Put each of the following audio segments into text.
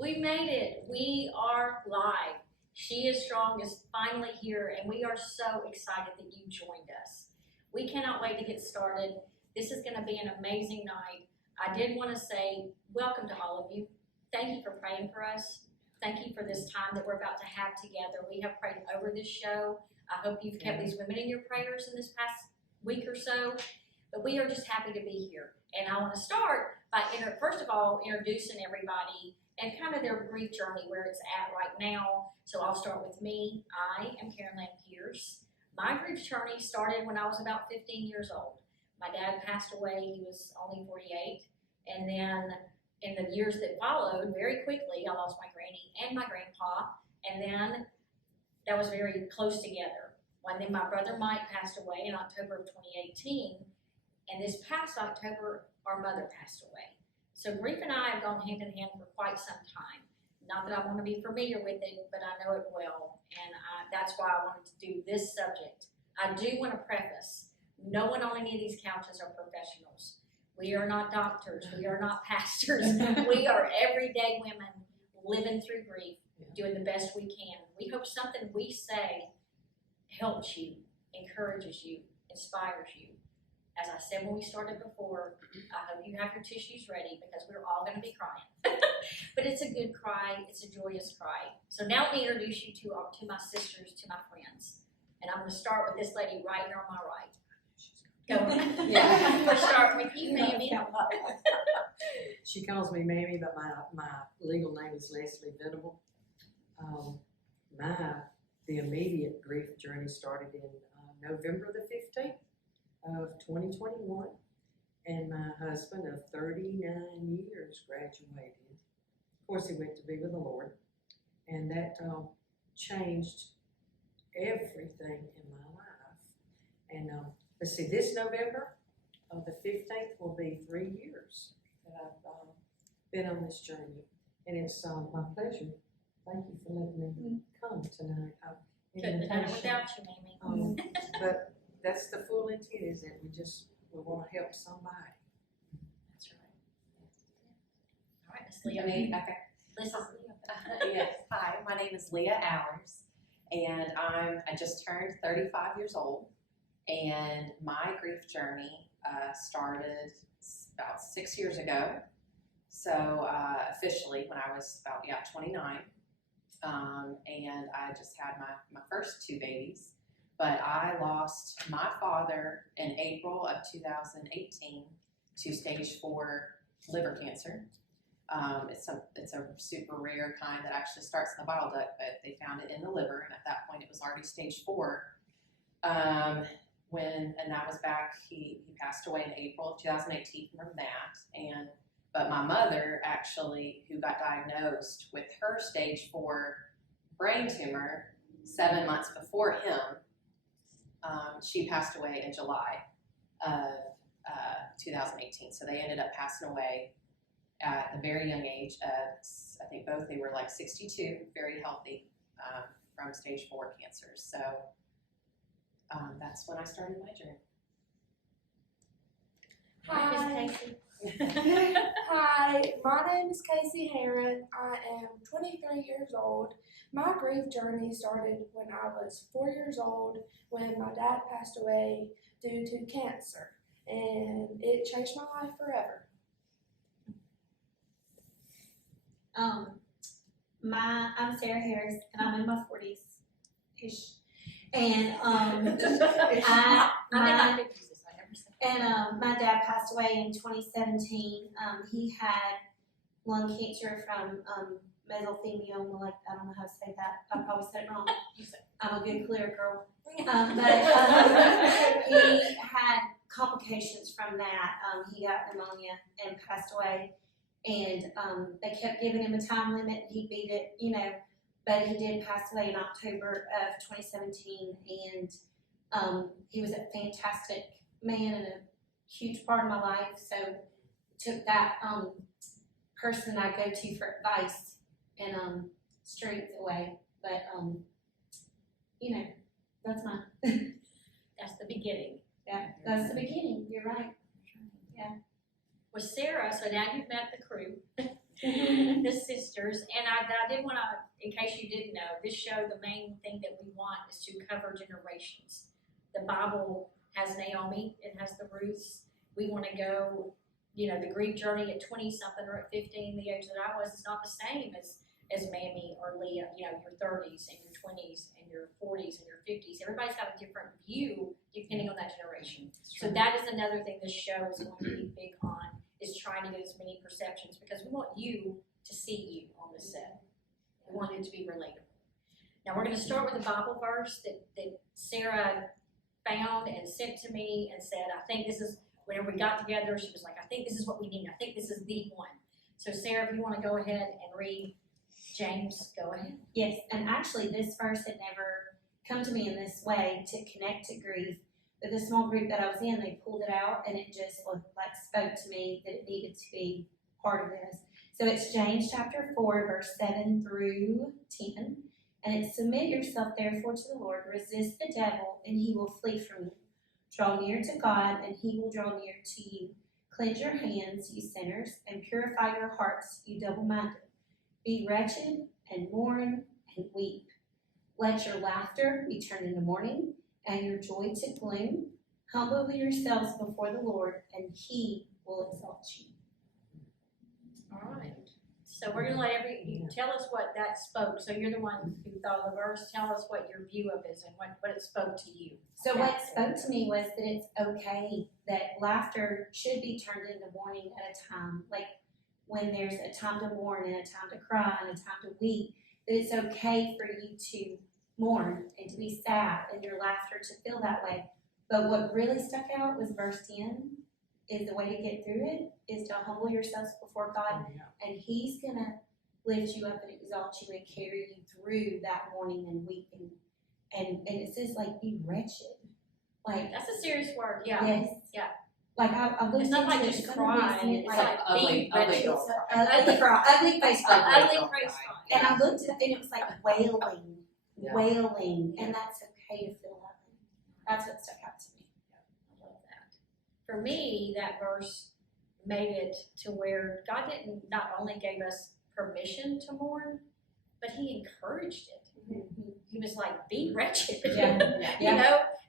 We made it. We are live. She is Strong is finally here, and we are so excited that you joined us. We cannot wait to get started. This is going to be an amazing night. I did want to say welcome to all of you. Thank you for praying for us. Thank you for this time that we're about to have together. We have prayed over this show. I hope you've kept these women in your prayers in this past week or so. But we are just happy to be here. And I want to start by, first of all, introducing everybody and kind of their brief journey where it's at right now. So I'll start with me. I am Karen Lynn Pierce. My grief journey started when I was about 15 years old. My dad passed away. He was only 48. And then in the years that followed, very quickly, I lost my granny and my grandpa. And then that was very close together. And then my brother Mike passed away in October of 2018. And this past October, our mother passed away. So grief and I have gone hand in hand for quite some time. Not that I want to be familiar with it, but I know it well. And that's why I wanted to do this subject. I do want to preface, no one on any of these couches are professionals. We are not doctors. We are not pastors. We are everyday women living through grief, doing the best we can. We hope something we say helps you, encourages you, inspires you. As I said when we started before, I hope you have your tissues ready because we're all going to be crying. But it's a good cry. It's a joyous cry. So now let me introduce you to my sisters, to my friends. And I'm going to start with this lady right here on my right. Go on. Yeah. We'll start with you, Mammy. She calls me Mammy, but my legal name is Leslie Venable. The immediate grief journey started in November the 15th. Of 2021, and my husband of 39 years graduated. Of course, he went to be with the Lord, and that changed everything in my life. And let's see, this November, the 15th, will be 3 years that I've been on this journey, and it's my pleasure. Thank you for letting me come tonight. Couldn't have done it without you, Mammy. But that's the full intent, is that we want to help somebody. That's right. All right, Miss Leah. Okay. This is Leah. Yes. Hi, my name is Leah Allers, and I just turned 35 years old, and my grief journey started about 6 years ago. So officially when I was about 29, and I just had my first two babies. But I lost my father in April of 2018 to stage 4 liver cancer. It's a super rare kind that actually starts in the bile duct, but they found it in the liver, and at that point it was already stage 4. And that was back, he passed away in April of 2018 from that. But my mother actually, who got diagnosed with her stage 4 brain tumor 7 months before him, she passed away in July of 2018. So they ended up passing away at a very young age of, I think both, they were like 62, very healthy, from stage 4 cancer. So that's when I started my journey. Hi, Miss Casey. Hi, my name is Casey Herron. I am 23 years old. My grief journey started when I was 4 years old when my dad passed away due to cancer, and it changed my life forever. I'm Sarah Harris, and I'm in my 40s-ish. And my dad passed away in 2017. He had lung cancer from mesothelioma, like, I don't know how to say that. I probably said it wrong. I'm a good clear girl. But he had complications from that. He got pneumonia and passed away. And they kept giving him a time limit. He beat it, but he did pass away in October of 2017. And he was a fantastic man and a huge part of my life. So took that person I go to for advice and strength away. But that's my That's the beginning. that's the beginning. You're right. With Sarah, so now you've met the crew. and the sisters. And I did want to, in case you didn't know, this show, the main thing that we want is to cover generations. The Bible has Naomi, it has the Ruths. We want to go, the grief journey at 20-something or at 15, the age that I was, is not the same as Mammy or Leah, your 30s and your 20s and your 40s and your 50s. Everybody's got a different view depending on that generation. So that is another thing this show is going to be big on, is trying to get as many perceptions, because we want you to see you on the set. We want it to be relatable. Now we're going to start with a Bible verse that Sarah found and sent to me and said, I think this is, whenever we got together, she was like, I think this is what we need. I think this is the one. So Sarah, if you want to go ahead and read James, go ahead. Yes, and actually this verse had never come to me in this way to connect to grief. But the small group that I was in, they pulled it out and it just like spoke to me that it needed to be part of this. So it's James chapter 4, verse 7 through 10. And it's, submit yourself therefore to the Lord, resist the devil, and he will flee from you. Draw near to God, and he will draw near to you. Cleanse your hands, you sinners, and purify your hearts, you double-minded. Be wretched, and mourn, and weep. Let your laughter be turned into mourning, and your joy to gloom. Humble yourselves before the Lord, and he will exalt you. All right. So we're going to let you tell us what that spoke. So you're the one who thought of the verse. Tell us what your view of it is and what it spoke to you. So what spoke to me was that it's okay that laughter should be turned into mourning at a time. Like when there's a time to mourn and a time to cry and a time to weep, that it's okay for you to mourn and to be sad and your laughter to feel that way. But what really stuck out was verse 10, is the way to get through it is to humble yourselves before God, and he's going to lift you up and exalt you and carry you through that mourning and weeping. And it says, like, be wretched. Like, that's a serious word. Yeah. Yes. Yeah. Like, I looked it's not into like it, just some crying. reason, It's like, like ugly, ugly girl cry. ugly cry, ugly face cry. Ugly praise cry. And I looked at it, and it was like wailing, Yeah. wailing, and that's okay to feel that way. That's what stuck out to me. I love that. For me, that verse made it to where God didn't not only gave us permission to mourn, but he encouraged it. Mm-hmm. He was like, be wretched. Yeah.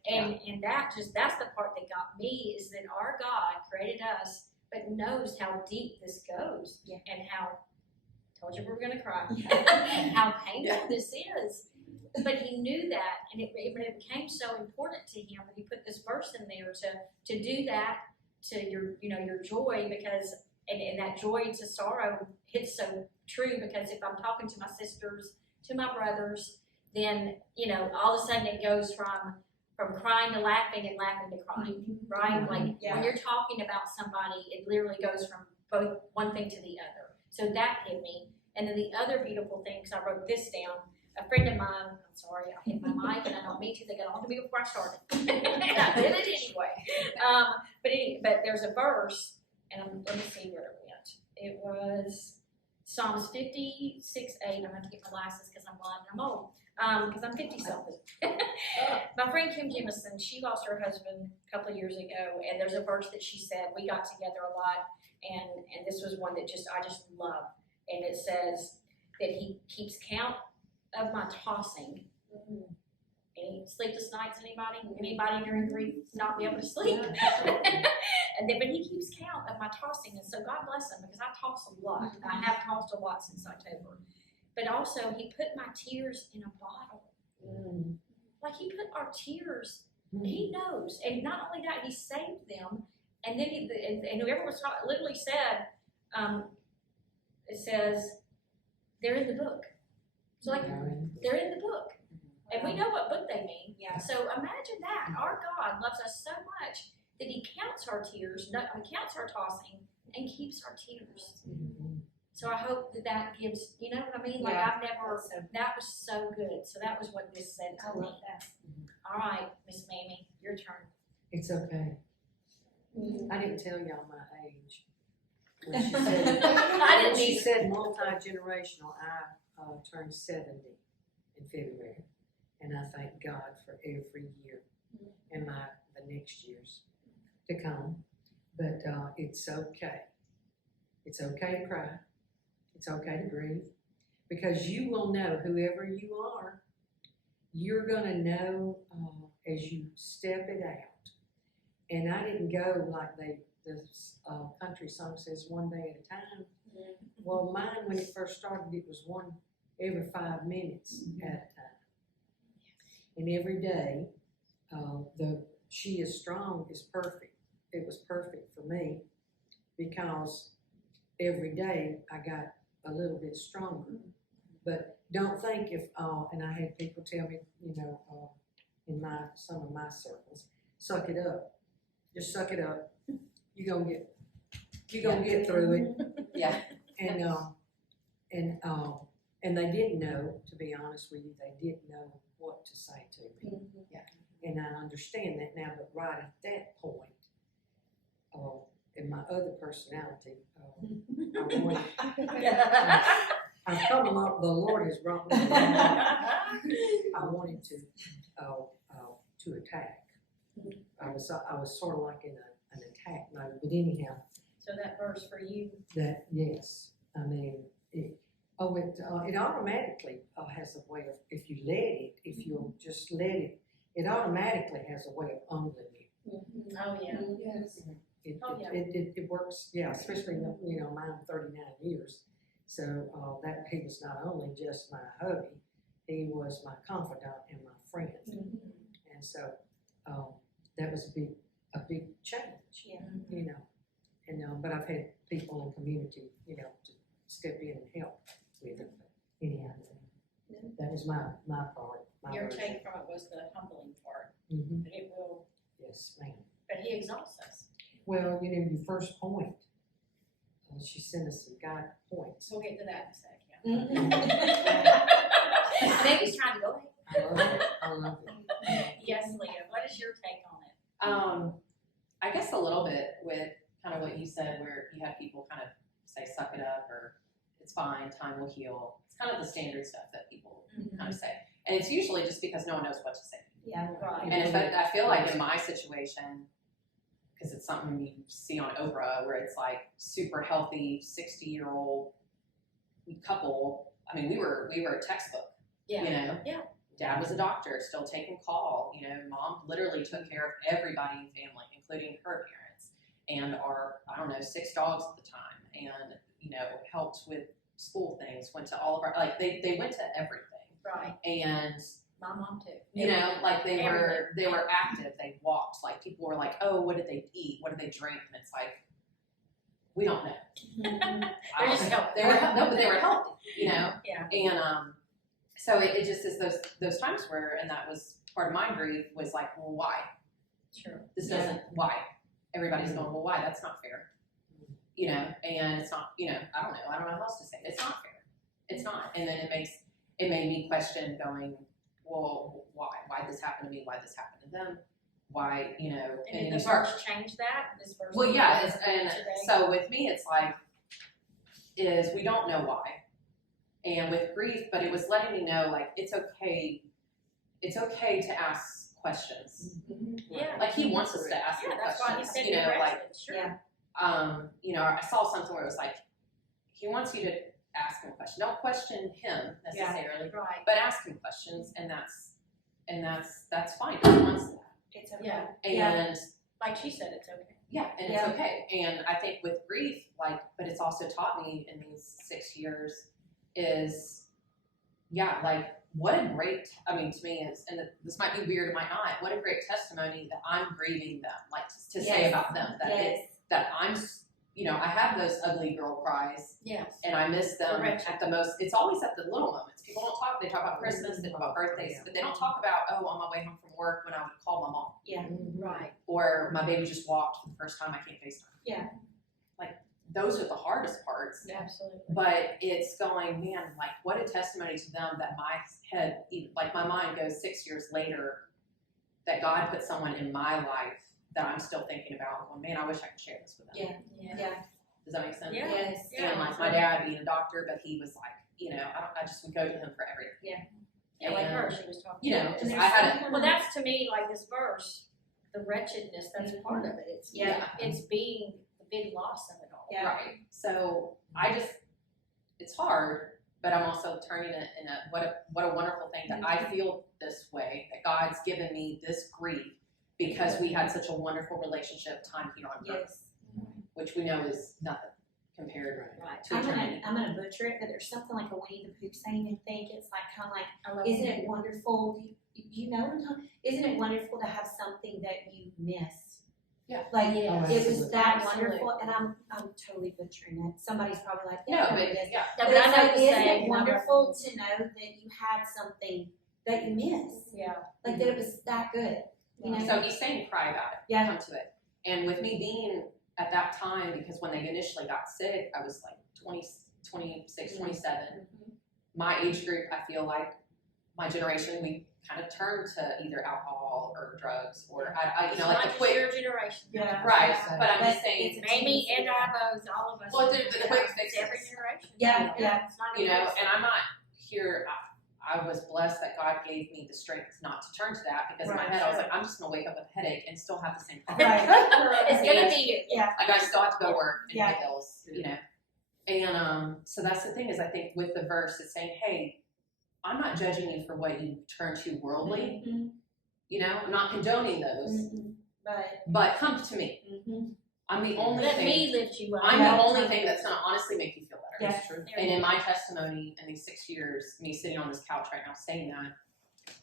And that's the part that got me, is that our God created us, but knows how deep this goes. Yeah. And how, told you we were going to cry, Yeah. how painful this is. But he knew that, and it became so important to him that he put this verse in there to do that to your joy, because and that joy to sorrow hits so true, because if I'm talking to my sisters, to my brothers, then all of a sudden it goes from crying to laughing and laughing to crying, right? Like when you're talking about somebody, it literally goes from both one thing to the other. So that hit me. And then the other beautiful thing, because I wrote this down, a friend of mine, I'm sorry, I hit my mic and I don't mean to, they got on to me before I started. And I did it anyway. But there's a verse, and let me see where it went. It was Psalms 56:8. I'm going to get my glasses because I'm blind and I'm old. Because I'm 50-something. My friend Kim Jemison, she lost her husband a couple of years ago, and there's a verse that she said, we got together a lot, and this was one that I just love. And it says that he keeps count of my tossing. Any sleepless nights, anybody during grief not be able to sleep? But he keeps count of my tossing, and so God bless him, because I toss a lot. I have tossed a lot since October. But also, he put my tears in a bottle. Like, he put our tears, he knows. And not only that, he saved them. And then and whoever was taught literally said, it says, they're in the book. So like, they're in the book. And we know what book they mean. Yeah. So imagine that. Our God loves us so much that he counts our tears, counts our tossing, and keeps our tears. So I hope that gives, you know what I mean? Like, I've never, that was so good. So that was what this said to me. I love that. All right, Miss Mamie, your turn. It's okay. I didn't tell y'all my age. When she I didn't she either. said multi-generational, I turned 70 in February. And I thank God for every year and the next years to come. But it's okay. It's okay to cry. It's okay to grieve because you will know, whoever you are, you're gonna know as you step it out. And I didn't go like the country song says, one day at a time. Well, mine, when it first started, it was one every 5 minutes at a time. And every day, the She Is Strong is perfect. It was perfect for me because every day I got a little bit stronger. But don't think if, and I had people tell me, you know, in some of my circles, suck it up. Just suck it up. You're gonna get through it. Yeah. And they didn't know, to be honest with you, they didn't know what to say to me. Yeah. And I understand that now, but right at that point, in my other personality, I wanted, I've come along, the Lord has brought me along. I wanted to attack. I was sort of like in an attack mode, but anyhow, So that verse for you, that, yes, I mean, it automatically has a way of, if you let it, if you'll just let it, it automatically has a way of humbling you. oh yeah, Yes. It works, yeah, especially, you know, mine 39 years. So he was not only just my hubby, he was my confidant and my friend. And so that was a big challenge, you know. And but I've had people in community, you know, to step in and help with it. But anyhow, that was my part. your take from it was the humbling part, Mm-hmm. but it will, Yes, ma'am. but he exalts us. Well, you know, your first point, she sent us some guide points. So we'll get to that in a second. Baby's trying to go ahead. I love it. Yes, Leah, what is your take on it? I guess a little bit with kind of what you said, where you had people kind of say, suck it up, or it's fine, time will heal. It's kind of the standard stuff that people kind of say. And it's usually just because no one knows what to say. Yeah. Right. And in fact, I feel like in my situation, because it's something you see on Oprah, where it's like super healthy 60-year-old couple. I mean, we were a textbook. Yeah. You know. Yeah. Dad was a doctor, still taking call. You know, mom literally took care of everybody in the family, including her parents, and our 6 dogs at the time, and you know, helped with school things. Went to all of our they went to everything. Right. And My mom too. you know, like they were active. They walked. Like people were like, "Oh, what did they eat? What did they drink?" And it's like, we don't know. They're just healthy. But they were healthy. You know. Yeah. And so it just is those times where, and that was part of my grief was like, well, why? Sure. This doesn't why? Everybody's going, well, why? That's not fair. You know, and it's not. You know, I don't know how else to say it. It's not fair. It's not. And then it made me question going, well, why? Why this happened to me? Why this happened to them? Why, you know? And did you the verse change that? This verse. well, yeah, and today? so with me, it's like, we don't know why. And with grief, but it was letting me know, like, it's okay to ask questions. Yeah. Like, he wants us to ask him Yeah, that's why he questions, said you be know, like, rested. Sure. Yeah. you know, I saw something where it was like, he wants you to ask him a question. Don't question him necessarily, Right. but ask him questions, and that's fine. He wants that. It's okay. Yeah. And Like she said, it's okay. yeah, and Yeah. it's okay. And I think with grief, like, but it's also taught me in these 6 years is, yeah, like, what a great, I mean, to me is, and this might be weird in my eye, what a great testimony that I'm grieving them, like, to say Yes. about them, that Yes. that I'm, you know, I have those ugly girl cries, Yes. and I miss them Correct. at the most, it's always at the little moments. People don't talk, they talk about Christmas, they talk about birthdays, but they don't talk about, oh, on my way home from work when I would call my mom. Yeah. Right. Or my baby just walked for the first time, I can't FaceTime. Yeah. Like, those are the hardest parts. Absolutely. But it's going, man, like, what a testimony to them that my head, like, my mind goes 6 years later, that God put someone in my life that I'm still thinking about, going, man, I wish I could share this with them. Yeah. Yeah. Yeah. Does that make sense? Yeah. Yes. Yeah. And like my dad being a doctor, but he was like, you know, I just would go to him for everything. Yeah, like And, her, she was talking. you know, about. just And I had there's- Well, that's to me like this verse, the wretchedness. That's part of it. It's Yeah. It's being the big loss of it all. Yeah. Right. So I just, it's hard, but I'm also turning it in what a wonderful thing that I feel this way, that God's given me this grief because we had such a wonderful relationship time here on earth, Yes. which we know is nothing compared Right. to eternity. I'm gonna butcher it, but there's something like a Winnie the Pooh saying and think it's like kind of like, I love isn't it wonderful? You know what I'm talking? Isn't it wonderful to have something that you miss? Yeah. Like Yes. it was that Absolutely. wonderful, and I'm totally butchering it. Somebody's probably like, No, yeah, but it is. yeah, No, But but I it's know like, the isn't saying. it wonderful to know that you had something that you miss? Yeah. Like that it was that good. You know? so he's saying cry about it, Yeah. come to it. And with me being at that time, because when they initially got sick, I was like 26, 27. My age group, I feel like my generation, we kind of turned to either alcohol or drugs or I It's you know, like not the just quick, your generation. Yeah. right? Yeah. But I'm But just saying, it's- Amy and I both, all of us. Well, the quick It's fixes. every generation. Yeah, yeah. It's not you know, even- and I'm not here. I was blessed that God gave me the strength not to turn to that because in my Right, head I was sure. like, I'm just gonna wake up with a headache and still have the same problem. Right. It's gonna be, Yeah. Like I still have to go work and Yeah. pay bills, you know. And so that's the thing is I think with the verse it's saying, hey, I'm not judging you for what you turn to worldly. Mhm. You know, I'm not condoning those, Mhm. But but come to me. mhm. I'm the only let thing. me lift you up. I'm Yeah. the only thing that's gonna honestly make you feel better. Yeah. That's true. There And you in go. my testimony in these 6 years, me sitting on this couch right now saying that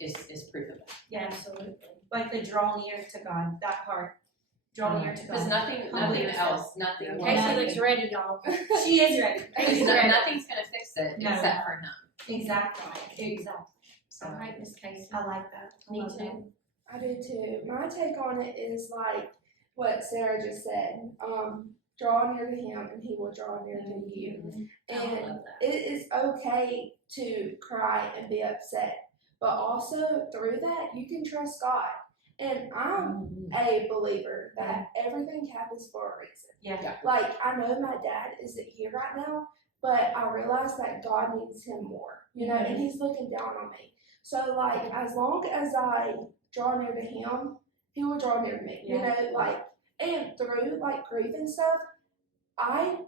is proof of it. Yeah. Absolutely. Like the draw near to God, that part. Draw near to Because God. nothing Humbly yourself. else, nothing will. Casey Yeah. looks ready, y'all. She is ready. Casey's No- ready. Nothing's gonna fix it No. except for him. Exactly. Exactly. So All right, Miss Casey. I like that. I Me love that. too. I do too. My take on it is like what Sarah just said. Draw near to him and he will draw near to you. I And love that. it is okay to cry and be upset. But also through that you can trust God. And I'm a believer that everything happens for a reason. Yeah. Like I know my dad isn't here right now, but I realize that God needs him more. You know, and he's looking down on me. So like as long as I draw near to him, he will draw near to me. You know, like and through like grief and stuff, I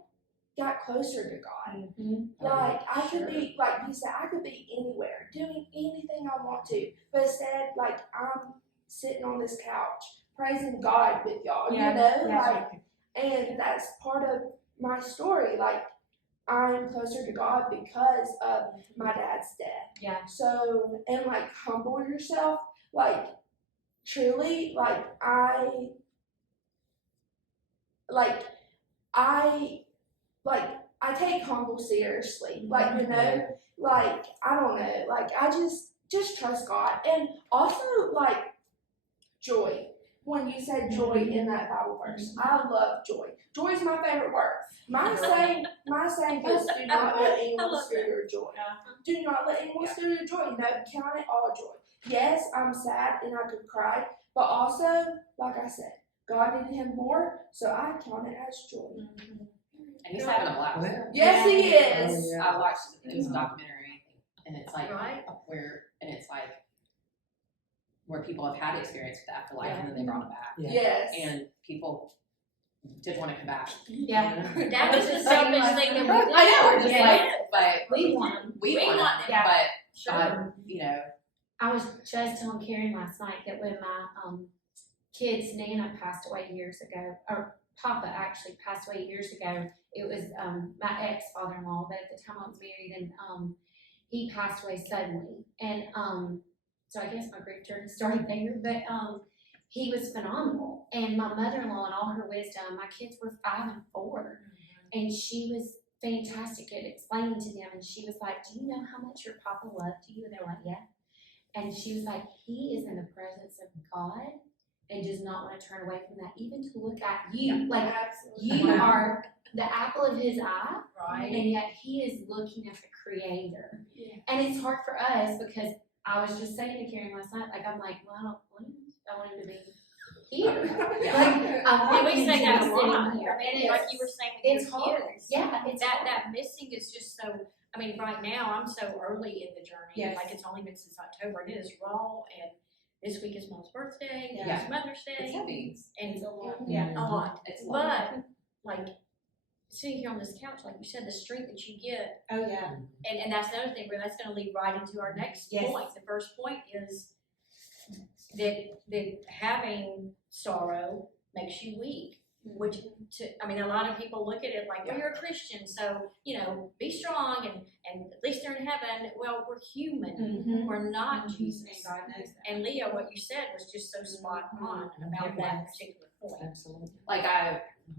got closer to God. Mhm. Like I could be like you said, I could be anywhere doing anything I want to, but instead like I'm sitting on this couch praising God with y'all. Yeah, You know, yeah. like and that's part of my story. Like I'm closer to God because of my dad's death. Yeah. So and like humble yourself, like truly, I take humble seriously. Like, you know, like I don't know, like I just trust God. And also like joy. When you said joy in that Bible verse, I love joy. Joy is my favorite word. My saying is do not let anyone love steal your joy. Do not let anyone steal your joy. No, count it all joy. Yes, I'm sad and I could cry, but also, like I said, God needed him more, so I count it as joy. and he's having a blast. Well, Yes, he is. Oh, yeah. I watched it was a documentary and it's like Right. where people have had experience with the afterlife and then they brought it back. Yeah. Yes. And people didn't want to come back. Yeah. That was the selfish thing that we did. I know, we're just Yeah. like, but We want them. we want want it, them. but Sure. you know, I was just telling Karen last night that when my kid's Nana passed away years ago, or Papa actually passed away years ago, it was my ex-father-in-law, but at the time I was married, and he passed away suddenly. And so I guess my grief journey started there, but he was phenomenal. And my mother-in-law, in all her wisdom, my kids were 5 and 4, and she was fantastic at explaining to them. And she was like, "Do you know how much your Papa loved you?" And they were like, "Yeah." And she was like, "He is in the presence of God and does not want to turn away from that, even to look at you. Like, Absolutely. you are the apple of his eye, Right. and yet he is looking at the creator." Yeah. And it's hard for us because I was just saying to Karen last night, like, I'm like, well, I don't want him. I want him to be here. Like, I And want we him say to that be a lot. sitting here. I mean, like you were saying with It's your hard. kids. Yeah, it's hard. That missing is just so. I mean, right now I'm so early in the journey. Yes. Like it's only been since October, and it is raw. And this week is Mom's birthday. Yeah. Yeah. It's Mother's it's Day, heavy. and It's a lot. yeah, a Mhm. lot. It's a lot. But like sitting here on this couch, like you said, the strength that you get, Oh, yeah. and that's another thing where that's going to lead right into our next Yes. point. The first point is that having sorrow makes you weak. Which, I mean, a lot of people look at it like, well, you're a Christian, so, be strong, and at least they're in heaven. Well, we're human. Mm-hmm. We're not And Jesus. God knows that. And Leah, what you said was just so spot on about that particular point. Absolutely. Like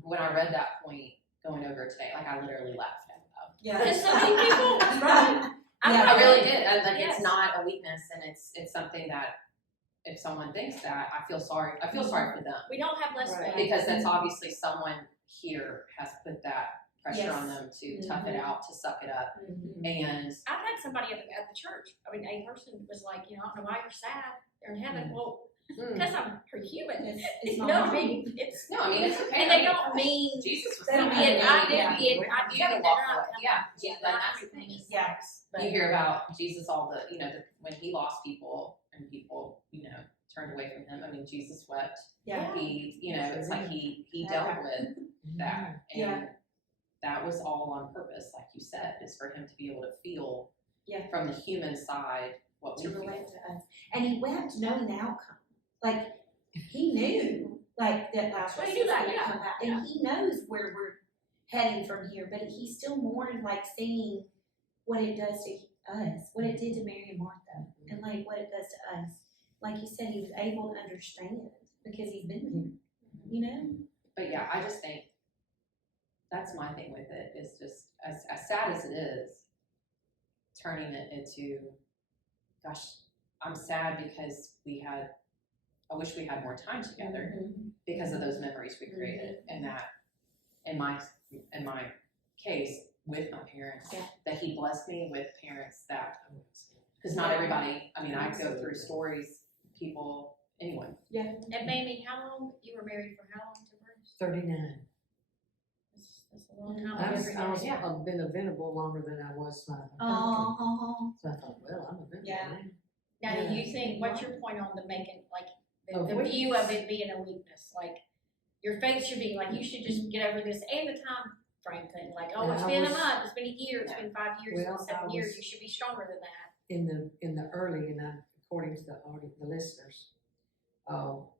when I read that point going over today, like I literally laughed out loud. Yeah. Because so many people, right? Yeah, I really did. Like Yes. it's not a weakness, and it's something that if someone thinks that, I feel sorry for them, We don't have less Right. faith. because that's obviously someone here has put that pressure Yes. on them to tough it out, to suck it up, and I've had somebody at the church. I mean, a person was like, I don't know why you're sad. They're in heaven. Well, because I'm a human. It's No, not I mean, it's no, I mean it's okay. and they don't mean. Jesus was They don't coming. mean it. I do Yeah. get. I do You gotta get walk that. away. Yeah, that's the thing. Yeah. You hear about Jesus all when he lost people and people, turned away from him. I mean, Jesus wept. Yeah. He, it's like he dealt with that. And Yeah. that was all on purpose, like you said, is for him to be able to feel Yeah. from the human side what we To feel. relate to us. And he wept knowing the outcome. Like, he knew, like, that Lazarus Well, he knew that, was gonna yeah, come back. And he knows where we're heading from here, but he still mourned, like, seeing what it does to us, what it did to Mary and Martha, and, like, what it does to us. Like you said, he was able to understand because he's been there, But yeah, I just think that's my thing with it, is just as sad as it is, turning it into, gosh, I'm sad because I wish we had more time together because of those memories we created, and that in my case with my parents, Yeah. that he blessed me with parents that, because not everybody, I mean, I go through stories, people, anyone. And Mamie, how long you were married for? How long to Bruce? 39. That's a long time. I've been a venerable longer than I was my country. Oh, So I thought, well, I'm a venerable Yeah. now. Now, do you think, what's your point on the making, like, Of the weakness. view of it being a weakness? Like, your faith should be, like, you should just get over this, and the time frame thing, like, oh, Yeah, it's I been a was- month, it's been a year, it's been 5 years, it's Well, been 7 I years, was- you should be stronger than that. In the early, and according to the listeners,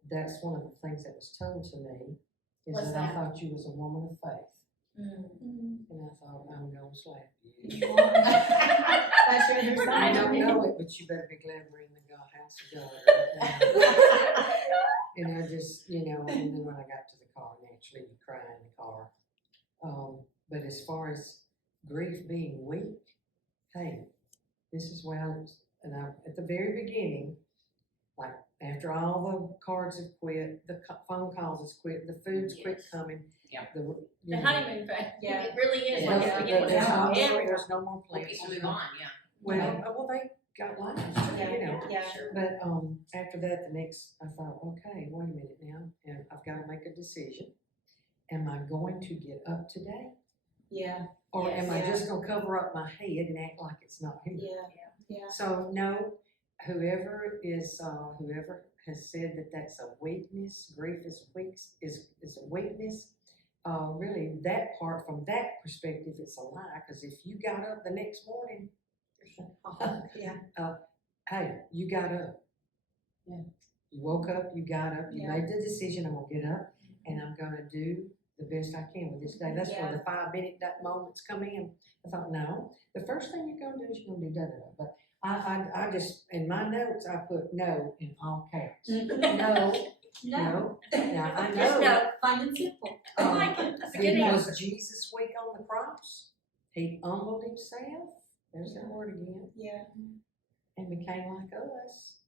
that's one of the things that was told to me, is What's that I that? thought you was a woman of faith. Mm. And I thought, I'm gonna slap you. that's your I understanding. don't know it, but you better be glad we're in the house of God right now. And I just, and then when I got to the car, naturally you cry in the car. But as far as grief being weak, hey, this is and at the very beginning, like after all the cards have quit, the phone calls has quit, the food's quit Yes. coming. Yeah. The honeymoon phase, Yeah. it really is, Yeah. like, at the beginning, There's it's no- like, yeah, there's no more Well, plans. people move on, yeah. Well, they got lives too, Yeah. But after that, I thought, okay, wait a minute now, and I've got to make a decision. Am I going to get up today, Yeah, or Yes. am I Yeah. just going to cover up my head and act like it's not here? yeah. So no, whoever has said that that's a weakness, grief is a weakness. Really, that part from that perspective, it's a lie. Because if you got up the next morning, Yeah. hey, you got up. Yeah. You woke up, you got up, you Yeah. made the decision, I'm gonna get up and I'm gonna do the best I can with this day. That's where the 5-minute moments come in. I thought, no, the first thing you're gonna do is you're gonna do da-da-da. But I just, in my notes, I put no in all caps. No. Now, I Just know, no. Plain and simple. I like it, that's a good answer. was Jesus weak on the cross? He humbled himself, there's that word again, Yeah. and became like us.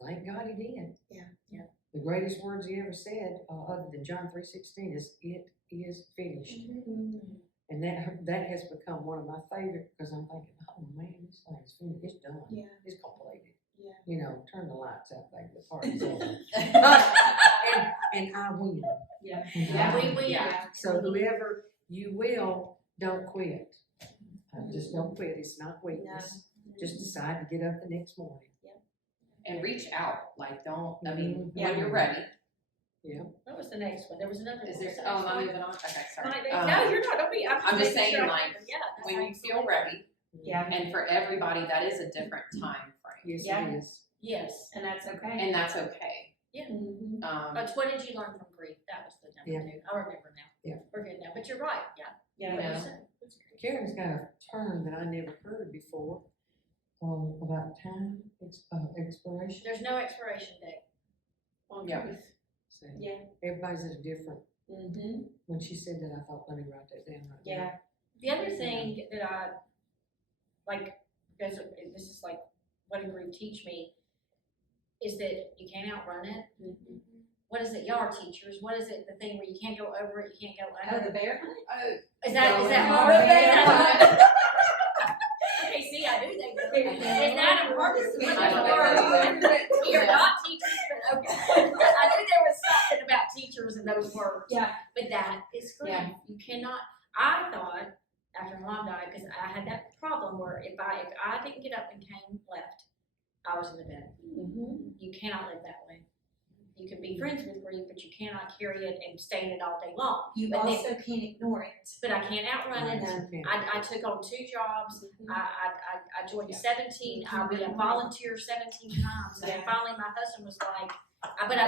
Thank God he did. Yeah. The greatest words he ever said, other than John 3:16, is "It is finished." And that has become one of my favorite, because I'm thinking, oh man, this thing's finished, it's done, Yeah. it's completed. Yeah. Turn the lights out, baby, the party's over. and I win. Yeah. Yeah, we will. Yeah. So whoever you will, don't quit. Just don't quit. It's not weakness. Just decide to get up the next morning. And reach out, like don't, I mean, Yeah. when you're ready, What was the next one? There was another. Is there, what was the oh, next am I one? moving on? Okay, sorry. Might be. No, you're not. Don't be. I'm just making saying, sure I like, remember. Yeah, that's when you feel absolutely- ready, Yeah, and for everybody, that is a different time frame, Yes, Yeah. it is. Yes. and that's okay. and that's okay. Mhm. But what did you learn from grief? That was the number two. I remember now. Yeah. We're good now. But you're right. Yeah. Yeah. What you Yeah. said. That's great. Karen's got a term that I never heard before, about time expiration. There's no expiration date on Yeah. grief. So Yeah. everybody's at a different. Mhm. When she said that, I thought, let me write that down. Right Yeah. The other thing that I like, because this is like what did grief teach me, is that you can't outrun it. Mhm. What is it? Y'all are teachers. What is it? The thing where you can't go over it, you can't go Oh, under. the bear hunt? Is that No, part of bear it? Okay, see, I do think that. There you Is go. that a part of it? I don't know. We are not teachers, but okay. I knew there was something about teachers and those words. Yeah. But that is grief. Yeah. You cannot. I thought after my mom died, because I had that problem where if I didn't get up and came left, I was in the bed. Mhm. You cannot live that way. You can be friends with grief, but you cannot carry it and stay in it all day long. You But also can't ignore it. But I can't outrun it. now. I took on 2 jobs. I joined Yeah. 17. I'll be a volunteer 17 times. And Yeah. finally, my husband was like,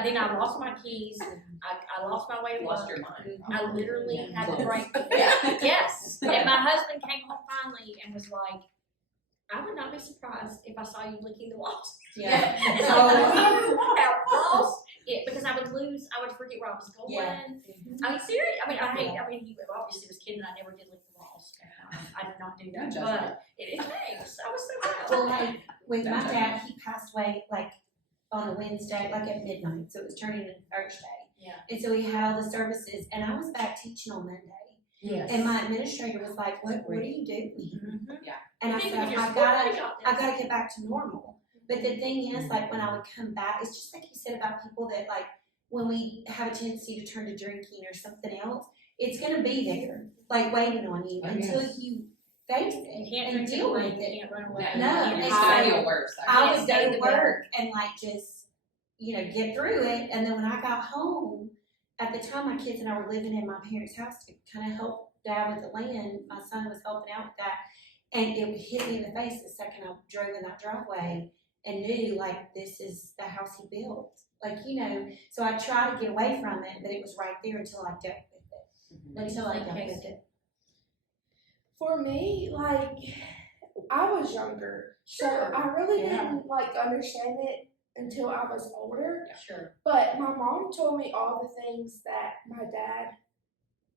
then I lost my keys. I lost my way to Lost work. your mind. I literally had to break. Yeah. Yes. And my husband came home finally and was like, I would not be surprised if I saw you licking the walls. Yeah. And so you have lost it because I would forget where I was going. Yeah. I mean, seriously. He obviously was kidding. I never did lick the walls. I did not do No that. judgment. But it thanks. I was so proud. Well, like with my dad, he passed away like on a Wednesday, like at midnight, so it was turning into Thursday. Yeah. And so we had all the services, and I was back teaching on Monday. Yes. And my administrator was like, "What are you doing?" Mm-hmm. And I You think said, with your "I've school got to job, I've got to get back to normal." But the thing is, like, when I would come back, it's just like you said about people that, like, when we have a tendency to turn to drinking or something else, it's going to be there, like, waiting on you Oh, until yes. you face You it can't and drink deal it. with You it. can't run away. No, You it's It's can't gonna like- feel worse. I Yes, would stay go in to the bed. work and, like, just, get through it. And then when I got home, at the time, my kids and I were living in my parents' house to kind of help Dad with the land. My son was helping out with that. And it hit me in the face the second I drove in that driveway and knew, like, this is the house he built. Like, so I tried to get away from it, but it was right there until I dealt with it. Mhm. Until I dealt with it. For me, like, I was younger, so Sure. I really Yeah. didn't like understand it until I was older. Sure. But my mom told me all the things that my dad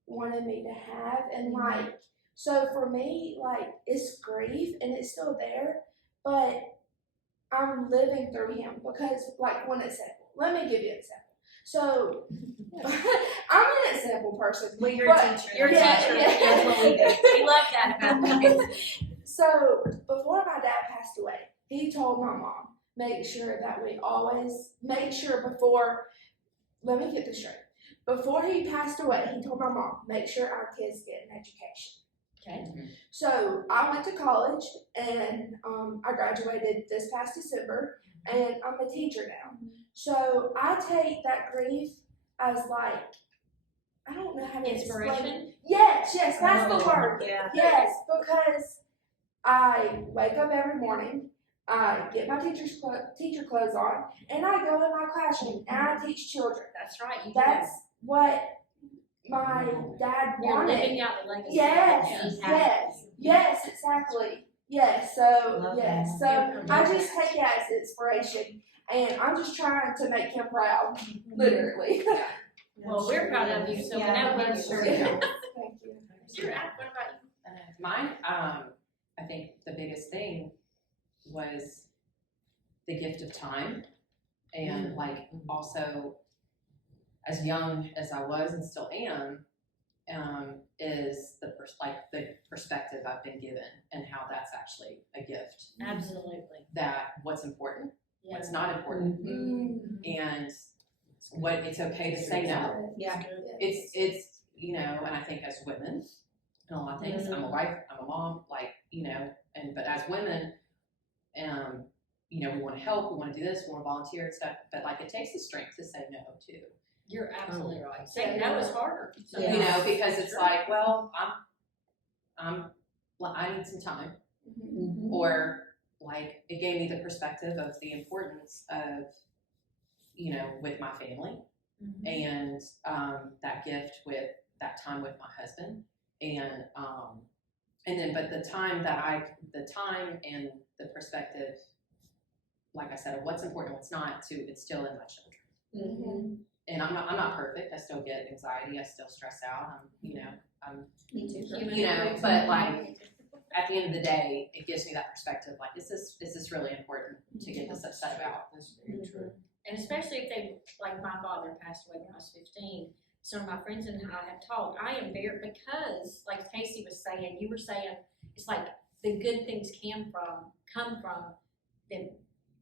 wanted me to have, and like, so for me, like, it's grief and it's still there, but I'm living through him because, like, one example. Let me give you an example. So, I'm an example person. Well, you're But- a teacher. You're a Yeah, teacher. yeah. That's what we do. We love that about that. So before my dad passed away, he told my mom, make sure that we always make sure before, let me get this straight. Before he passed away, he told my mom, make sure our kids get an education. Okay. So I went to college and I graduated this past December and I'm a teacher now. So I take that grief as like, I don't know how to explain. Inspiration. Yes, that's the Oh, word. yeah. Yes, because I wake up every morning, I get my teacher clothes on, and I go in my classroom and I teach children. That's right. You That's what my dad You're wanted. living out the legacy. Yes, yes, exactly. Yes, so Love yes, that. so I just take it as inspiration, and I'm just trying to make him proud, literally. Well, we're proud of you, so we know we're what's sure. true. Thank you. Sure. What about you? Mine, I think the biggest thing was the gift of time, and like also as young as I was and still am, is the perspective I've been given and how that's actually a gift. Absolutely. That what's important, Yeah. what's not important, and what it's okay to say no. Yeah. It's and I think as women, and a lot of things, I'm a wife, I'm a mom, but as women, we want to help, we want to do this, we want to volunteer and stuff, but like it takes the strength to say no too. You're absolutely right. Saying no is harder. So You know, because it's like, well, I need some time. Mm-hmm. Or like it gave me the perspective of the importance of, you know, with my family and that gift with that time with my husband and then but the time and the perspective, like I said, of what's important, what's not, to instill in my children. Mm-hmm. And I'm not perfect. I still get anxiety. I still stress out. I'm Me too. you know, but like at the end of the day, it gives me that perspective. Like, is this really important to get this upset about? That's very true. And especially if they, like my father passed away when I was 15, some of my friends and I have talked. I am very, because like Casey was saying, you were saying, it's like the good things come from them.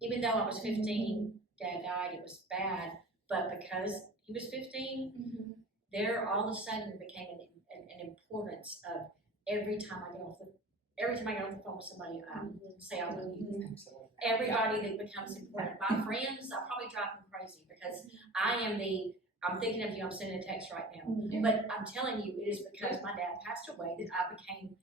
Even though I was 15, Dad died, it was bad, but because he was 15, there all of a sudden became an importance of every time I get off the phone with somebody, say I love you. Absolutely. Everybody that becomes important. My friends, I probably drive them crazy because I'm thinking of you, I'm sending a text right now. But I'm telling you, it is because my dad passed away that I became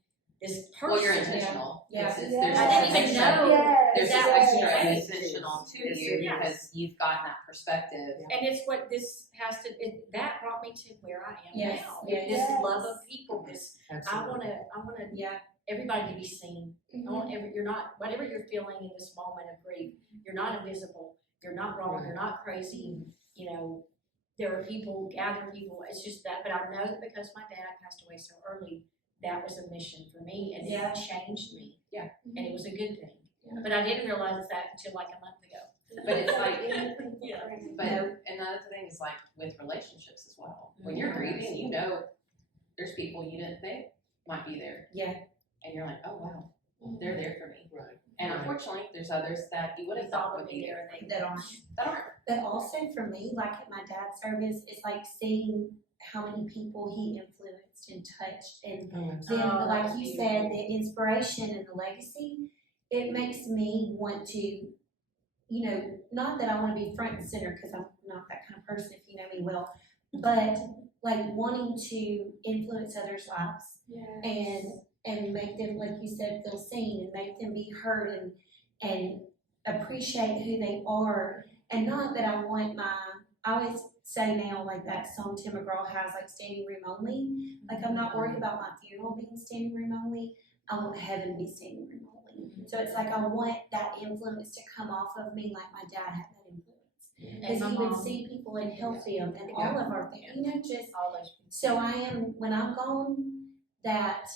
this person. Well, you're intentional. Yeah. There's I didn't even extra- know. There's that this was extra the case. intentional to Yes, you yes. because you've gotten that perspective. And it's what this has to, that brought me to where I am Yes, now. yes. This love of people, this, I Absolutely. wanna Yeah. everybody to be seen. I want you're not, whatever you're feeling in this moment of grief, you're not invisible, you're not wrong, you're not crazy, you know, there are people, gathering people, it's just that, but I know that because my dad passed away so early, that was a mission for me, and Yeah. it changed me. Yeah. And it was a good thing. But I didn't realize that until like a month ago. But it's like, Yeah. but and the other thing is like with relationships as well. When you're grieving, you know, there's people you didn't think might be there. Yeah. And you're like, oh wow, they're there for me. Right. And unfortunately, there's others that you would have thought would be there That aren't. that aren't. But also for me, like at my dad's service, it's like seeing how many people he influenced and touched, and then, Oh, like that's you said, the inspiration and the legacy, it makes me want to, you know, not that I want to be front and center because I'm not that kind of person if you know me well, but like wanting to influence others' lives and make them, like you said, feel seen and make them be heard and appreciate who they are. And not that I want I always say now, like that song Tim McGraw has, like standing room only. Like I'm not worried about my funeral being standing room only. I want heaven to be standing room only. So it's like I want that influence to come off of me, like my dad had that influence. Because And he my would mom, see people and help them and all of our things, you know, just all those people. so I am, when I'm gone, that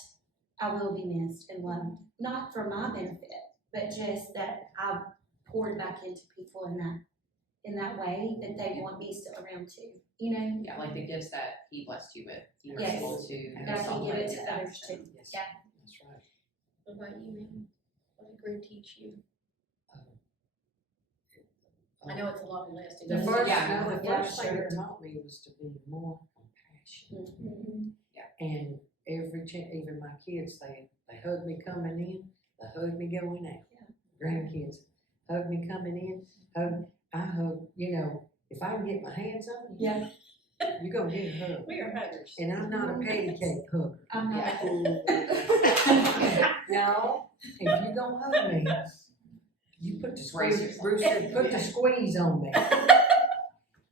I will be missed and loved, not for my benefit, but just that I've poured back into people in that way that they want me still around too, you know? Yeah, like the gifts that he blessed you with, you were Yes. able to That I can give it to celebrate that. others too. Yes. Yeah. That's right. What about you, man? What did grief teach you? I know it's a long list. It The doesn't- first, Yeah. no, the Yeah, first thing sure. it taught me was to be more compassionate. Mm-hmm. And even my kids, they hug me coming in, they hug me going out. Grandkids hug me coming in, I hug, you know, if I can get my hands on you, Yeah. you're gonna get a hug. We are huggers. And I'm not a patty cake hugger. I'm not. No, if you gonna hug me, you put the Brace squeeze, yourself. Bruce said, put the squeeze on me.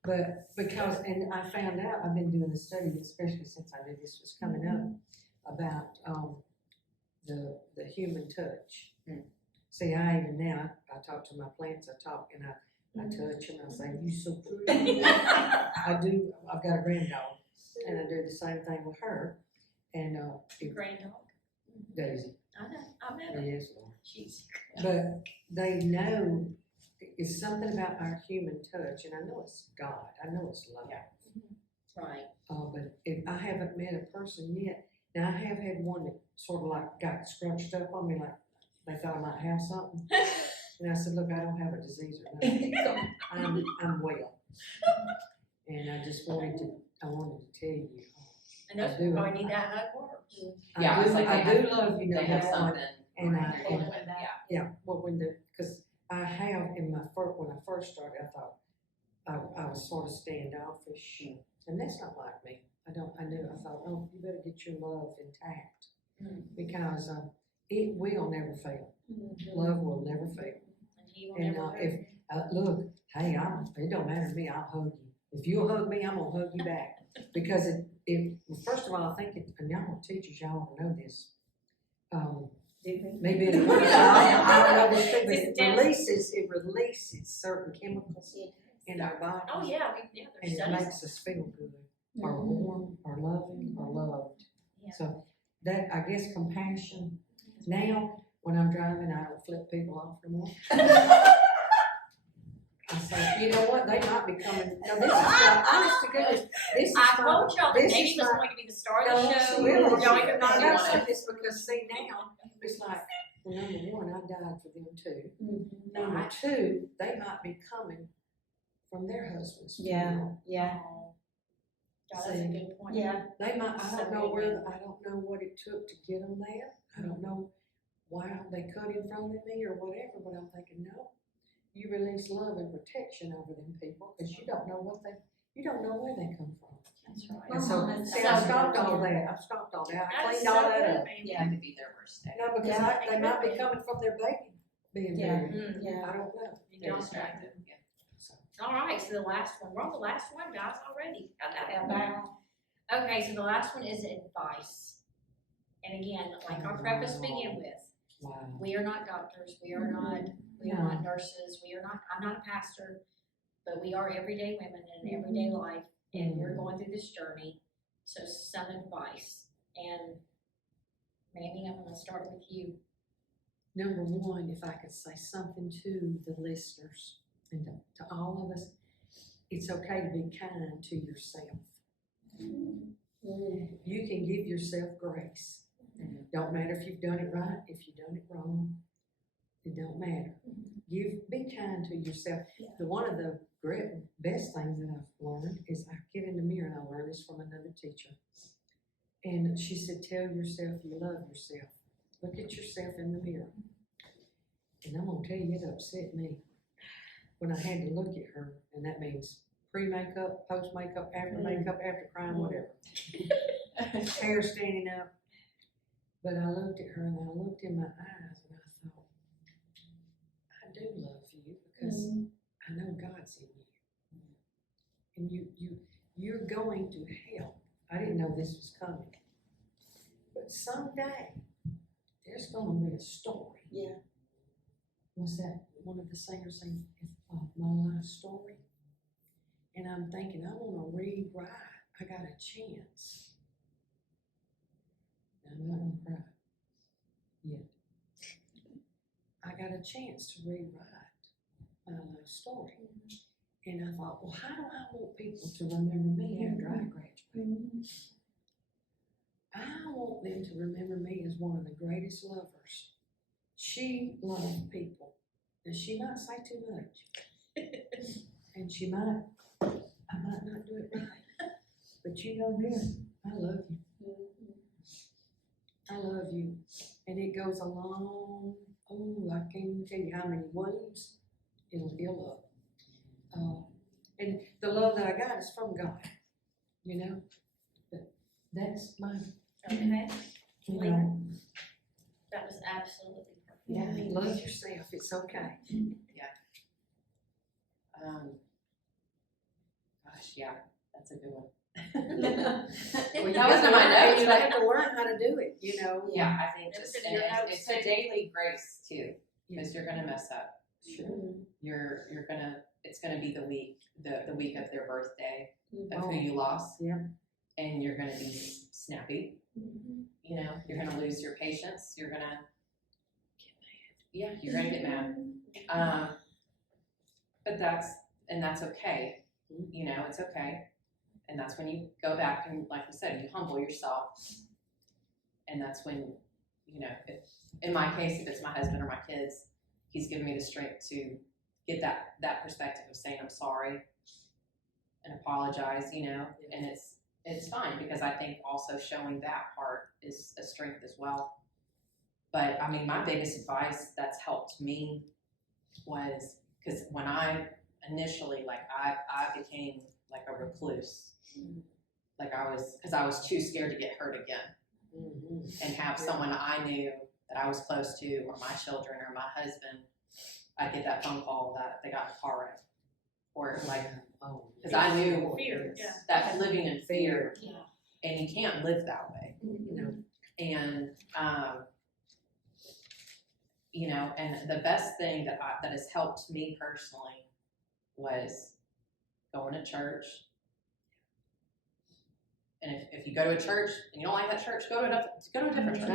But because, and I found out, I've been doing a study, especially since I knew this was coming up, about the human touch. See, I even now, I talk to my plants, I touch them, I say, you so pretty. I've got a granddaughter, and I do the same thing with her, and, Grand dog. Daisy, I know. I met her. yes, Lord. She's. But they know it's something about our human touch, and I know it's God, I know it's love. Right. But if I haven't met a person yet, now I have had one that sort of like got scrunched up on me, like they thought I might have something. And I said, look, I don't have a disease or nothing. I'm well. And I just wanted to tell you. And those I do. people probably need that hug more. Yeah, I it's do, like I they do love, you know, They have that one. something. And Yeah. yeah, well, because I have in my first, when I first started, I thought, I was sort of standoffish, and that's not like me. I thought, oh, you better get your love intact, because it will never fail. Love will never fail. And he will And never if look, hey, it don't matter to me. I'll hug you. If you'll hug me, I'm gonna hug you back. Because well, first of all, I think and y'all teachers, y'all know this. Maybe I don't know this thing, but it releases certain chemicals in our body. Oh yeah, And there's it studies. makes us feel good, or warm, or loving, or loved. Yeah. So that, I guess, compassion. Now, when I'm driving, I don't flip people off no more. I say, you know what? They might be coming. No, this is honest to goodness. This is I told y'all that this Nate is was my- going to be the star of the show. really, Y'all either not I doing say it. this because, see, now, it's like, well, number one, I died for them too. Number two, they might be coming from their husband's funeral. Yeah. Oh, God, that's a good point. Yeah. They might, I So don't know good. I don't know what it took to get them there. I don't know why they cut in front of me or whatever, but I'm thinking, no, you release love and protection over them people, because you don't know where they come from. That's right. And so, see, I stopped all that. I cleaned all that up. That could be their worst day. No, because they might be coming from their baby being Yeah. buried. Yeah. I don't know. They're distracted. Yeah. So, All right, so the last one. We're on the last one, guys, already. Got that? Wow. Okay, so the last one is advice. And again, like our preface began with, wow. we are not doctors, we are not nurses, I'm not a pastor, but we are everyday women in everyday life, and we're going through this journey. So some advice. And Mandy, I'm gonna start with you. Number one, if I could say something to the listeners and to all of us, it's okay to be kind to yourself. You can give yourself grace. Don't matter if you've done it right, if you've done it wrong, it don't matter. Be kind to yourself. One of the best things that I've learned is I get in the mirror, and I learned this from another teacher. And she said, tell yourself you love yourself. Look at yourself in the mirror. And I'm gonna tell you, it upset me when I had to look at her, and that means pre-makeup, post-makeup, after makeup, after crying, whatever. Hair standing up. But I looked at her and I looked in my eyes and I thought, I do love you because I know God's in you. And you're going to help. I didn't know this was coming. But someday, there's going to be a story. Yeah. Was that one of the singers saying, my life story? And I'm thinking, I want to rewrite. I got a chance. I'm not going to cry yet. I got a chance to rewrite my life story. And I thought, well, how do I want people to remember me after I graduate? I want them to remember me as one of the greatest lovers. She loved people. And she might say too much. And I might not do it right. But you know this, I love you. I love you. And it goes along, I can't even tell you how many wounds it'll heal up. And the love that I got is from God, you know. But that's mine. Okay. You Leah? know, That was absolutely perfect. yeah, love yourself. It's okay. Gosh, yeah, that's a good one. Well, That wasn't my notes, You but- have to learn how to do it, you know. Yeah, I think That's just, in and your notes. it's a daily grace too, because you're gonna mess up. Sure. It's gonna be the week of their birthday of Oh. who you lost. Yeah. And you're gonna be snappy. You know, you're gonna lose your patience. You're gonna get mad. But that's okay. You know, it's okay. And that's when you go back and, like you said, you humble yourself. And that's when, you know, in my case, if it's my husband or my kids, he's given me the strength to get that perspective of saying I'm sorry and apologize, you know, and it's fine, because I think also showing that part is a strength as well. But I mean, my biggest advice that's helped me was, because when I initially, like I became like a recluse. Like because I was too scared to get hurt again and have someone I knew that I was close to, or my children, or my husband. I'd get that phone call that they got in a car wreck, or like, because I knew Fear, yeah. that living in fear, Yeah. and you can't live that way. And you know, and the best thing that has helped me personally was going to church. And if you go to a church and you don't like that church, go to a different church.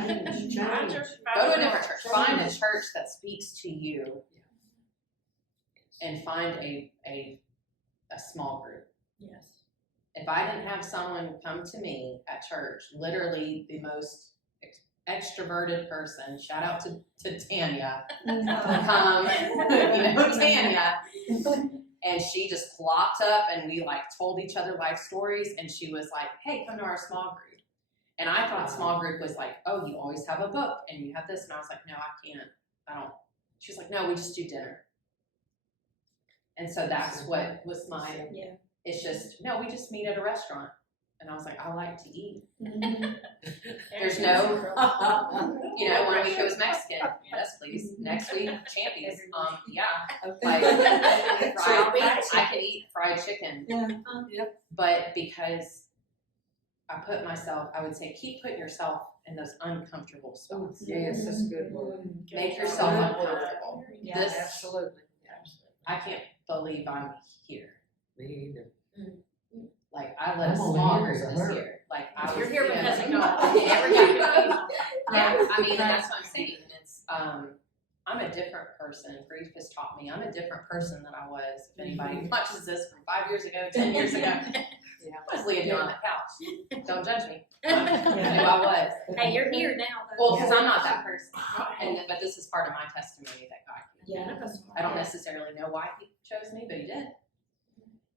Change. Go to a different church. Find a church that speaks to you, and find a small group. Yes. If I didn't have someone come to me at church, literally the most extroverted person, shout out to Tanya, come, Tanya, and she just plopped up and we like told each other life stories, and she was like, hey, come to our small group. And I thought small group was like, oh, you always have a book and you have this, and I was like, no, I don't. She was like, no, we just do dinner. And so that's what was my, it's just, no, we just meet at a restaurant. And I was like, I like to eat. There's no, one week it was Mexican. Yes, please. Next week, Champions. Like, I can eat fried chicken. But because I put myself, I would say, keep putting yourself in those uncomfortable spots. Yes, that's a good word. Make yourself uncomfortable. Yes. Absolutely. I can't believe I'm here. Me either. Like, I led a I'm only small here group as a this hurt. year. Like, I was You're here because of God. I never got confused. Yeah, I mean, that's what I'm saying. It's, I'm a different person. Grief has taught me I'm a different person than I was. If anybody watches this from 5 years ago, 10 years ago, I was laying on the couch. Don't judge me. I knew I was. Hey, you're here now, though. Well, because I'm not that person. But this is part of my testimony that God gave me. Yeah. I don't necessarily know why He chose me, but He did.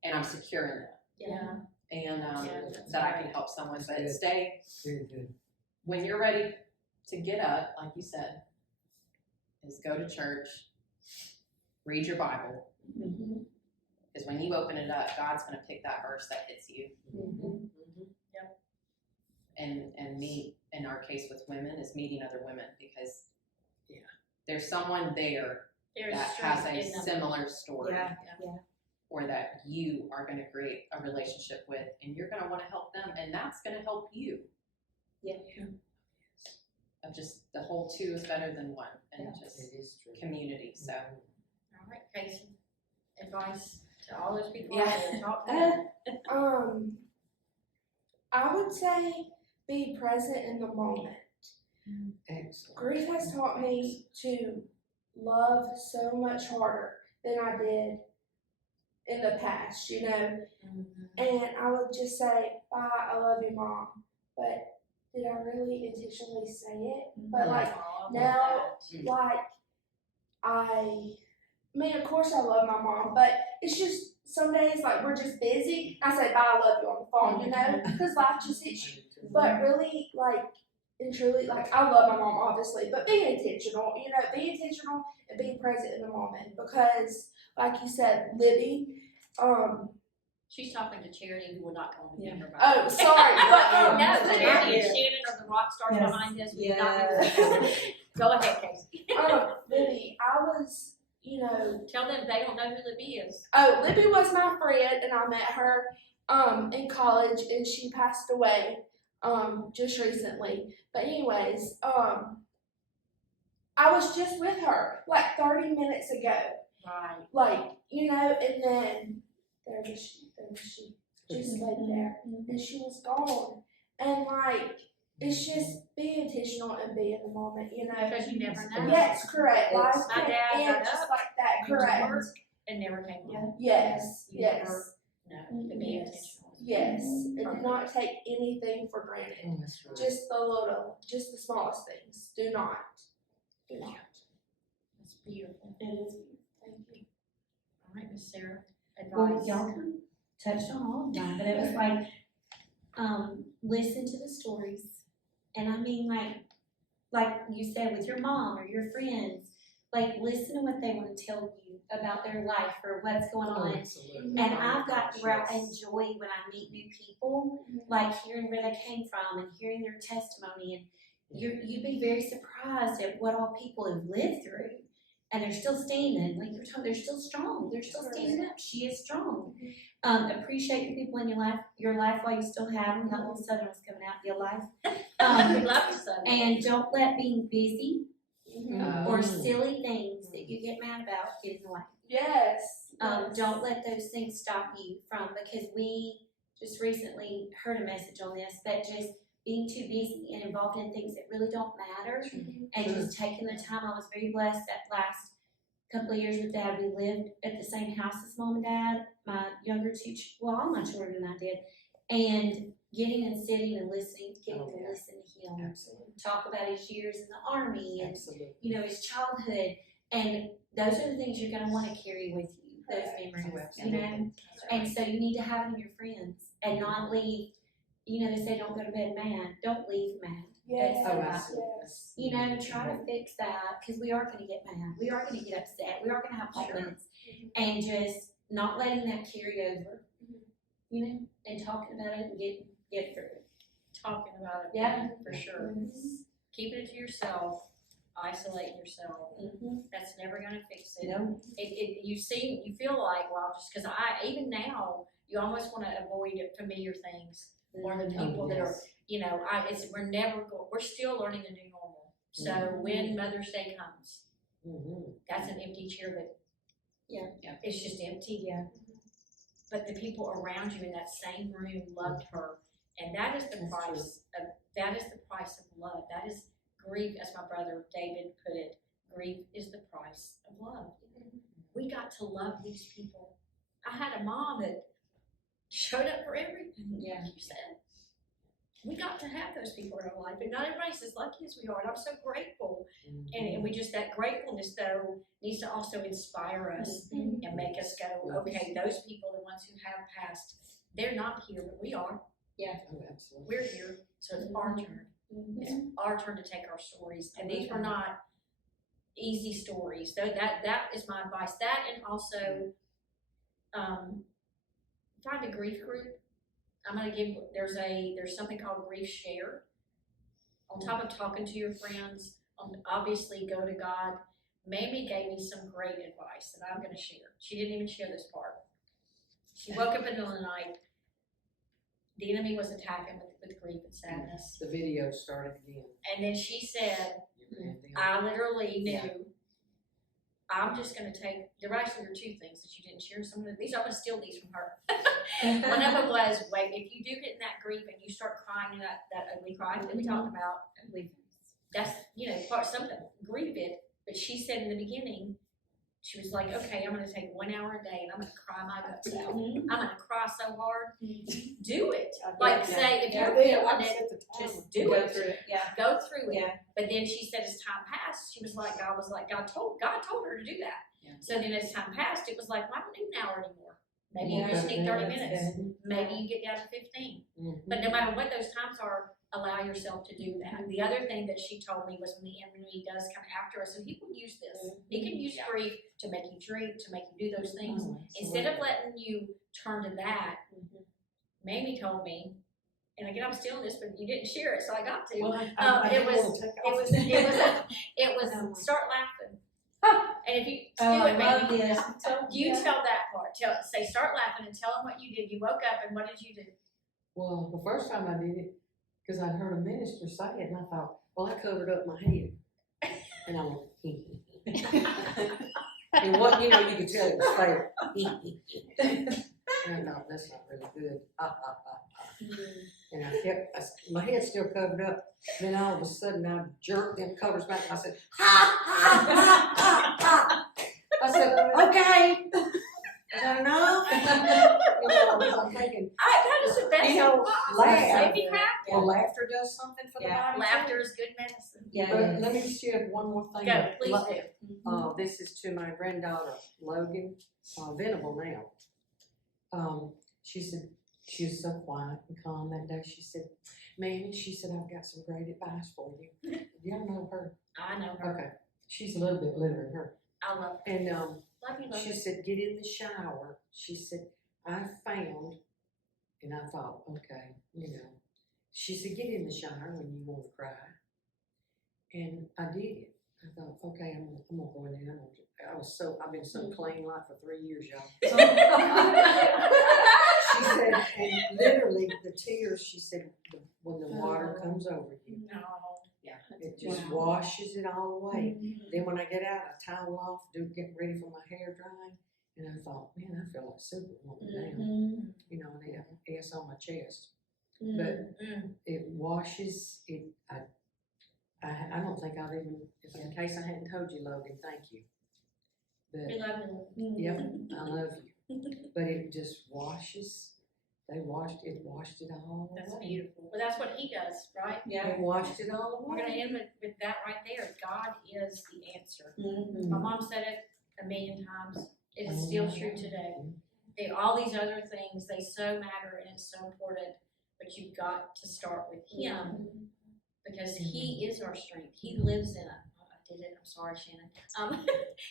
And I'm secure in that. Yeah. And that's that I can help someone. But Good. stay, Very good. when you're ready to get up, like you said, is go to church, read your Bible. Because when you open it up, God's going to pick that verse that hits you. And me, in our case with women, is meeting other women, because there's someone there There's that has strength a in them. similar story. Yeah. Or that you are going to create a relationship with, and you're going to want to help them, and that's going to help you. Yeah. Of just the whole two is better than one, and just It is true. community. So All right, Casey. Advice to all those people Yeah. out there. Talk to them. I would say be present in the moment. Excellent. Grief has taught me to love so much harder than I did in the past, And I would just say, bye, I love you, Mom. But did I really intentionally say it? But like now, I mean, of course I love my mom, but it's just some days like we're just busy. I say, bye, I love you on the phone, because life just hits you. But really, like, and truly, like, I love my mom, obviously, but be intentional, be intentional and be present in the moment. Because, like you said, Libby, She's talking to Charity, who will not come on the camera. oh, sorry, but, No, Charity and Shannon are the rock stars Yes. behind this. We will not be the camera. Go ahead, Casey. Libby, I was, Tell them they don't know who Libby is. oh, Libby was my friend, and I met her, in college, and she passed away, just recently. But anyways, I was just with her, like 30 minutes ago. Right. Like, and then there was she just laid there, and she was gone. And like, it's just be intentional and be in the moment, Because you never know. Yes, correct. Life My can dad end got just up, like that, went to correct. work, and never came home. Yes, You yes, never know. To be intentional. yes. And do not take anything for granted. That's right. Just the smallest things. Do not. That's beautiful. It is. Thank you. All right, Miss Sarah. Well, Advice. y'all kind of touched on all of mine, but it was like, listen to the stories. And I mean, like you said, with your mom or your friends, like listen to what they want to tell you about their life or what's going Oh, on. absolutely. And I've got to where I Yes. enjoy when I meet new people, like hearing where they came from and hearing their testimony. And you'd be very surprised at what all people have lived through. And they're still standing, like you're talking, they're still strong. They're still standing up. She is strong. Appreciate the people in your life while you still have them. That little southern was coming out, your life. We love you so. And don't let being busy or Mhm. silly things that you get mad about get in the way. Yes. Don't let those things stop you from, because we just recently heard a message on this, that just being too busy and involved in things that really don't matter and just taking the time. I was very blessed that last couple of years with Dad. We lived at the same house as Mom and Dad, my younger two, all my children and I did, and getting and sitting and listening, getting Oh, to yeah. listen to him Absolutely. talk about his years in the Army and, Absolutely. you know, his childhood. And those are the things you're going to want to carry with you, those memories, you know? And so you need to have them in your friends and not leave, you know, they say don't go to bed mad. Don't leave mad. Yes. Oh, That's absolutely. Yes. you know, try to fix that, because we are going to get mad. We are going to get upset. We are going to have moments. And just not letting that carry over, you know, and talking about it and get through it. Talking about it. Yeah. For sure. Keeping it to yourself, isolating yourself. That's never gonna fix it. No. You feel like, well, just because even now, you almost want to avoid familiar things or the people that are, you know, we're still learning the new normal. So when Mother's Day comes, that's an empty chair that, it's just empty. Yeah. But the people around you in that same room loved her, and that is the That's price of love. That is grief, as my brother David put it. Grief is the price of love. We got to love these people. I had a mom that showed up for everything. Yeah. Like you said, we got to have those people in our life, and not everybody's as lucky as we are. And I'm so grateful. And we just, that gratefulness though needs to also inspire us and make us go, okay, those people, the ones who have passed, they're not here, but we are. Oh, absolutely. We're here, so it's our turn. It's our turn to take our stories, and these were not easy stories. So that is my advice. That, and also find a grief group. I'm gonna give. There's something called Grief Share. On top of talking to your friends, obviously go to God. Mamie gave me some great advice that I'm gonna share. She didn't even share this part. She woke up in the middle of the night. The enemy was attacking with grief and sadness. The video started again. And then she said, I literally knew, I'm just going to take, there actually were two things that you didn't share. I'm going to steal these from her. One of them was, wait, if you do get in that grief and you start crying that ugly cry that we talked about, that's, something, grieve it. But she said in the beginning, she was like, okay, I'm going to take 1 hour a day and I'm going to cry my guts out. I'm going to cry so hard. Do it. Like, say, if you're feeling it, just do it. Go through it. But then she said as time passed, she was like, God told her to do that. So then as time passed, it was like, why don't do an hour anymore? Maybe you just need 30 minutes. Maybe you get down to 15. But no matter what those times are, allow yourself to do that. The other thing that she told me was when the enemy does come after us, and he will use this. He can use grief to make you drink, to make you do those things. Instead of letting you turn to that, Mamie told me, and again I'm stealing this, but you didn't share it, so I got to. It was start laughing. And if you do it, maybe you tell that part. Say start laughing and tell them what you did. You woke up and what did you do? Well, the first time I did it, because I'd heard a minister say it, and I thought, well, I covered up my head, and I went, and what you could tell it was fake. And I thought, that's not really good. And I kept, my head still covered up. Then all of a sudden, I jerked them covers back, and I said, ha, ha, ha, ha, ha. I said, okay. Is that enough? I'm thinking, that is the best. Laughter does something for the body. Laughter is good medicine. But let me share one more thing. Go, please do. This is to my granddaughter, Logan, Venable now. She said, she was so quiet and calm that day. She said, Mamie, she said, I've got some great advice for you. Do y'all know her? I know her. Okay. She's a little bit littler than her. I love her. And Love you, love she you. said, get in the shower. She said, I found, and I thought, okay, you know. She said, get in the shower when you want to cry. And I did it. I thought, okay, I'm gonna go in there. I've been so clean like for 3 years, y'all. She said, and literally the tears, she said, when the water comes over you, No. it just washes it all away. Then when I get out, I towel off, get ready for my hair drying, and I thought, man, I feel like Superwoman now. You know, and I have S on my chest, but it washes it. I don't think I've even, if in case I hadn't told you, Logan, thank you. But We love you. yep, I love you. But it just washes. It washed it all That's away. beautiful. Well, that's what he does, right? It washed it all We're away. gonna end with that right there. God is the answer. Mm-hmm. My mom said it 1,000,000 times. It is still true today. All these other things, they so matter and it's so important, but you've got to start with him because he is our strength. He lives in us. Oh, I did it. I'm sorry, Shannon.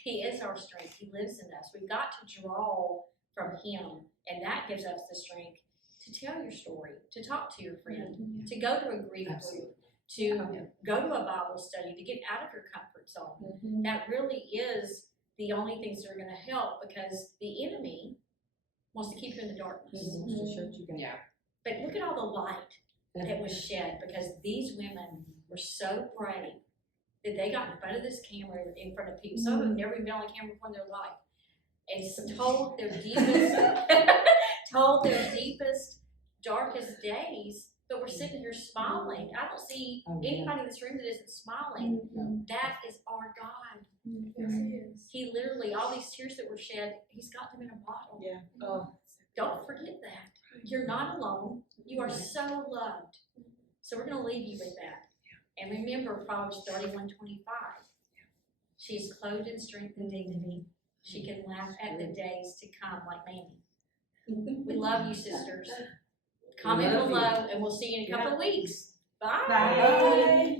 He is our strength. He lives in us. We've got to draw from him, and that gives us the strength to tell your story, to talk to your friend, to go to a grief group, to go to a Bible study, to get out of your comfort zone. That really is the only things that are going to help because the enemy wants to keep you in the darkness. He wants to shut you down. Yeah. But look at all the light that was shed because these women were so brave that they got in front of this camera, in front of people. Some of them never even been on a camera before in their life. And told their deepest, darkest days, but we're sitting here smiling. I don't see anybody in this room that isn't smiling. That is our God. Yes, it is. He literally, all these tears that were shed, he's got them in a bottle. Yeah. Don't forget that. You're not alone. You are so loved. So we're going to leave you with that. And remember Proverbs 31:25. She is clothed in strength and dignity. She can laugh at the days to come like Mamie. We love you, sisters. Comment love you. below, and we'll see you in a couple of weeks. Bye. Bye.